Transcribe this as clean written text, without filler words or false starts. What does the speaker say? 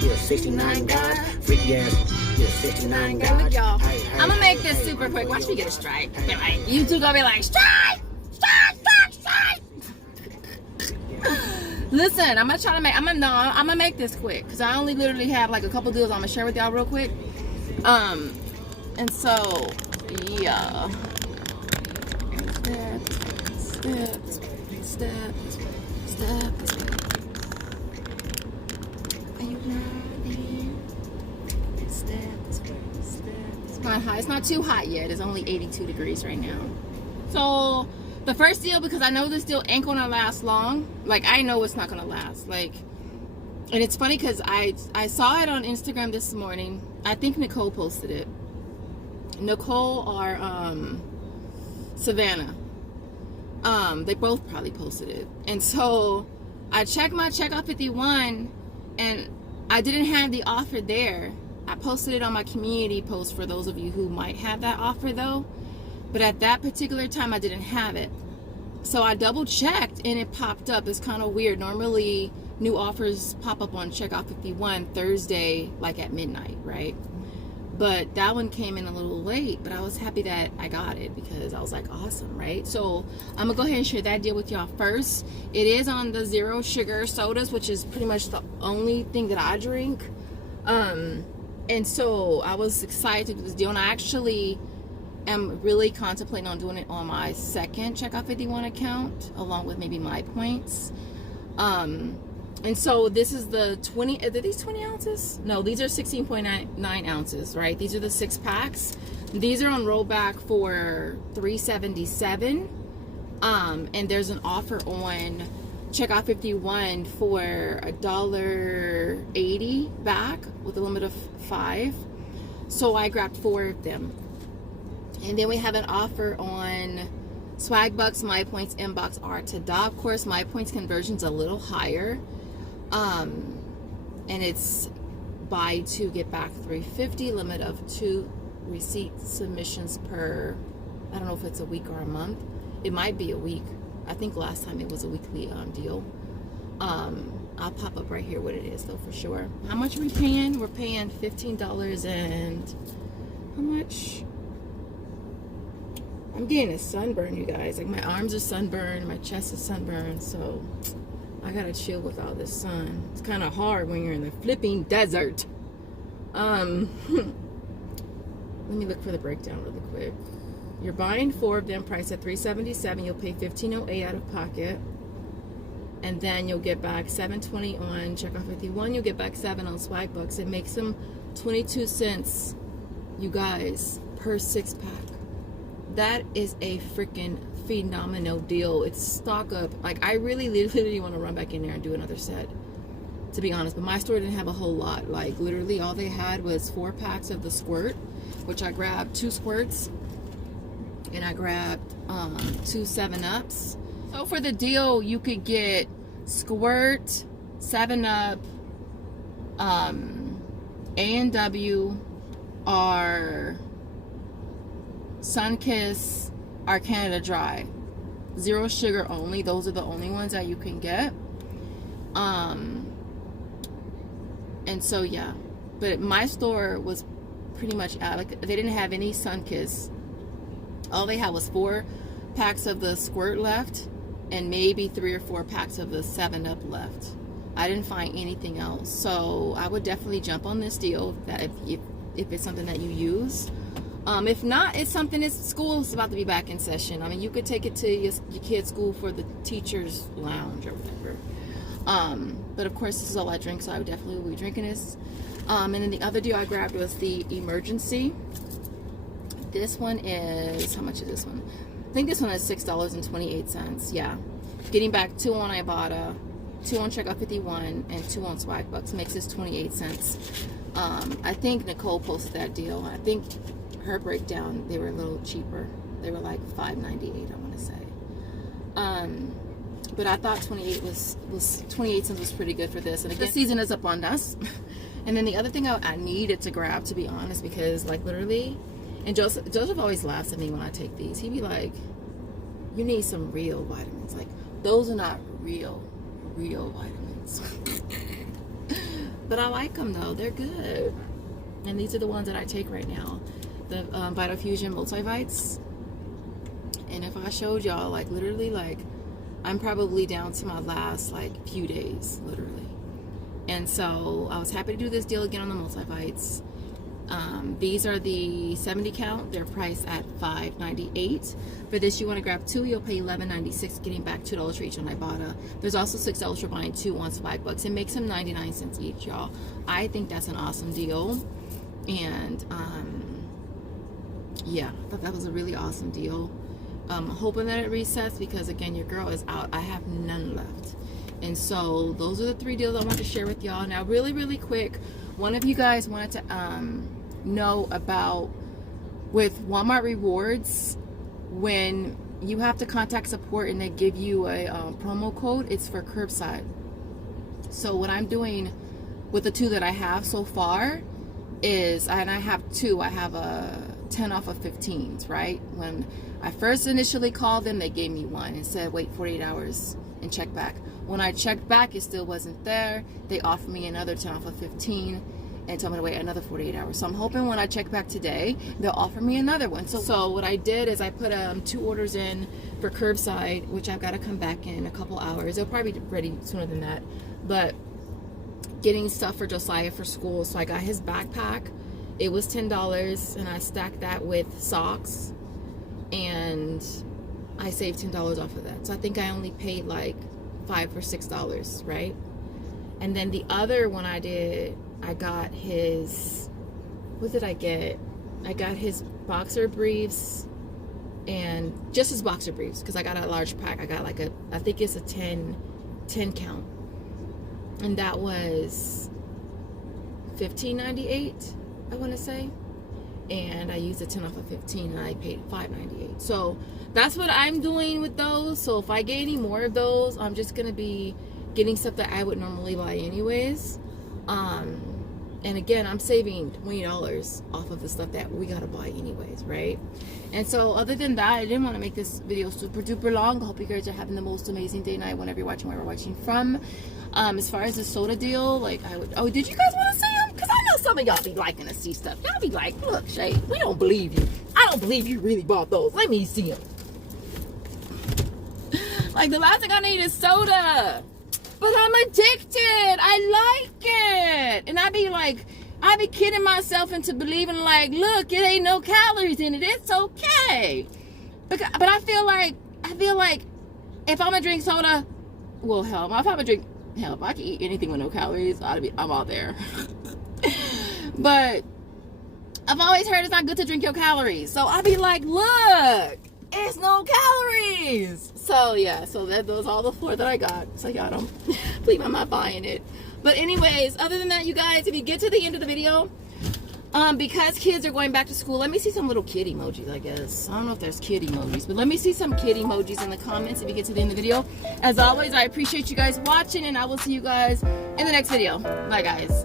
Yeah, 69 God. Freaky ass. Yeah, 69 God. Y'all, I'm gonna make this super quick. Watch me get a strike. Be like, you two gonna be like, strike, strike, strike, strike. Listen, I'm gonna make this quick because I only literally have like a couple deals I'm gonna share with y'all real quick. And so, yeah. Step. Are you ready? Step. It's not hot. It's not too hot yet. It's only 82 degrees right now. So, the first deal, because I know this deal ain't gonna last long. Like, I know it's not gonna last. Like, and it's funny because I saw it on Instagram this morning. I think Nicole posted it. Nicole or Savannah. They both probably posted it. And so I checked my checkout 51 and I didn't have the offer there. I posted it on my community post for those of you who might have that offer though. But at that particular time I didn't have it. So I double checked and it popped up. It's kind of weird. Normally new offers pop up on checkout 51 Thursday like at midnight, right? But that one came in a little late, but I was happy that I got it because I was like, awesome, right? So I'm gonna go ahead and share that deal with y'all first. It is on the 0 sugar sodas, which is pretty much the only thing that I drink. And so I was excited to do this deal, and I actually am really contemplating on doing it on my second Checkout 51 account, along with maybe my points. And so this is the 20, are these 20 ounces? No, these are 16.9 ounces, right? These are the 6 packs. These are on rollback for $3.77. And there's an offer on Checkout 51 for $1.80 back with a limit of 5. So I grabbed 4 of them. And then we have an offer on Swagbucks, My Points, Inbox, R to DA. Of course, My Points conversion's a little higher. And it's buy 2 get back $3.50, limit of 2 receipt submissions per, I don't know if it's a week or a month. It might be a week. I think last time it was a weekly deal. I'll pop up right here what it is though for sure. How much are we paying? We're paying $15 and how much? I'm getting a sunburn, you guys. Like my arms are sunburned, my chest is sunburned, so I gotta chill with all this sun. It's kind of hard when you're in the flipping desert. Let me look for the breakdown really quick. You're buying 4 of them, priced at $3.77. You'll pay $15.08 out of pocket, and then you'll get back $7.20 on Checkout 51. You'll get back 7 on Swagbucks. It makes them 22 cents, you guys, per 6-pack. That is a freaking phenomenal deal. It's stock up. Like I really literally want to run back in there and do another set, to be honest, but my store didn't have a whole lot. Like literally all they had was 4 packs of the squirt, which I grabbed 2 squirts and I grabbed 2 7-Ups. So for the deal you could get squirt, 7-Up, A&W, or Sunkiss, our Canada Dry. 0 sugar only. Those are the only ones that you can get. And so yeah, but my store was pretty much out. Like they didn't have any Sunkiss. All they had was 4 packs of the squirt left and maybe 3 or 4 packs of the 7-Up left. I didn't find anything else. So I would definitely jump on this deal that if it's something that you use. If not, it's something that school's about to be back in session. I mean, you could take it to your kid's school for the teacher's lounge or whatever. But of course, this is all I drink, so I would definitely be drinking this. And then the other deal I grabbed was the Emergency. This one is, how much is this one? I think this one is $6.28. Yeah. Getting back 2 on Ibotta, 2 on Checkout 51, and 2 on Swagbucks makes this 28 cents. I think Nicole posted that deal. I think her breakdown, they were a little cheaper. They were like $5.98, I want to say. But I thought 28 cents was pretty good for this. And again, the season is up on us. And then the other thing I needed to grab, to be honest, because like literally, and Joseph always laughs at me when I take these. He'd be like, you need some real vitamins. Like those are not real vitamins. But I like them though, they're good. And these are the ones that I take right now, the Vital Fusion Multivites. And if I showed y'all, like literally, like I'm probably down to my last like few days, literally. And so I was happy to do this deal again on the Multivites. These are the 70 count. They're priced at $5.98. For this, you want to grab 2, you'll pay $11.96, getting back $2 for each on Ibotta. There's also $6 for buying 2 on Swagbucks. It makes them 99 cents each, y'all. I think that's an awesome deal. And yeah, I thought that was a really awesome deal. Hoping that it resets, because again, your girl is out. I have none left. And so those are the 3 deals I wanted to share with y'all. Now, really quick, one of you guys wanted to know about with Walmart Rewards, when you have to contact support and they give you a promo code, it's for curbside. So what I'm doing with the 2 that I have so far is, and I have 2, I have a 10 off of 15s, right? When I first initially called them, they gave me 1 and said wait 48 hours and check back. When I checked back, it still wasn't there. They offered me another 10 off of 15 and told me to wait another 48 hours. So I'm hoping when I check back today, they'll offer me another one. So what I did is I put 2 orders in for curbside, which I've got to come back in a couple hours. They'll probably be ready sooner than that. But getting stuff for Josiah for school. So I got his backpack. It was $10, and I stacked that with socks, and I saved $10 off of that. So I think I only paid like $5 or $6, right? And then the other one I did, I got his, what did I get? I got his boxer briefs, and just his boxer briefs, because I got a large pack. I got like a, I think it's a 10 count, and that was $15.98, I want to say. And I used a 10 off of 15, and I paid $5.98. So that's what I'm doing with those. So if I get any more of those, I'm just gonna be getting stuff that I would normally buy anyways. And again, I'm saving $20 off of the stuff that we gotta buy anyways, right? And so other than that, I didn't want to make this video super duper long. I hope you guys are having the most amazing day, night, whenever you're watching, where we're watching from. As far as the soda deal, like I would, oh, did you guys want to see them? Because I know some of y'all be liking to see stuff. Y'all be like, look, Shay, we don't believe you. I don't believe you really bought those. Let me see them. Like, the last thing I need is soda. But I'm addicted. I like it. And I be kidding myself into believing, like, look, it ain't no calories in it. It's okay. But I feel like if I'm gonna drink soda, well, hell, if I'm gonna drink, hell, if I can eat anything with no calories, I'm out there. But I've always heard it's not good to drink your calories. So I'll be like, look, it's no calories. So yeah, so those are all the 4 that I got. So y'all don't believe I'm not buying it. But anyways, other than that, you guys, if you get to the end of the video, because kids are going back to school, let me see some little kid emojis, I guess. I don't know if there's kid emojis, but let me see some kid emojis in the comments if you get to the end of the video. As always, I appreciate you guys watching, and I will see you guys in the next video. Bye, guys.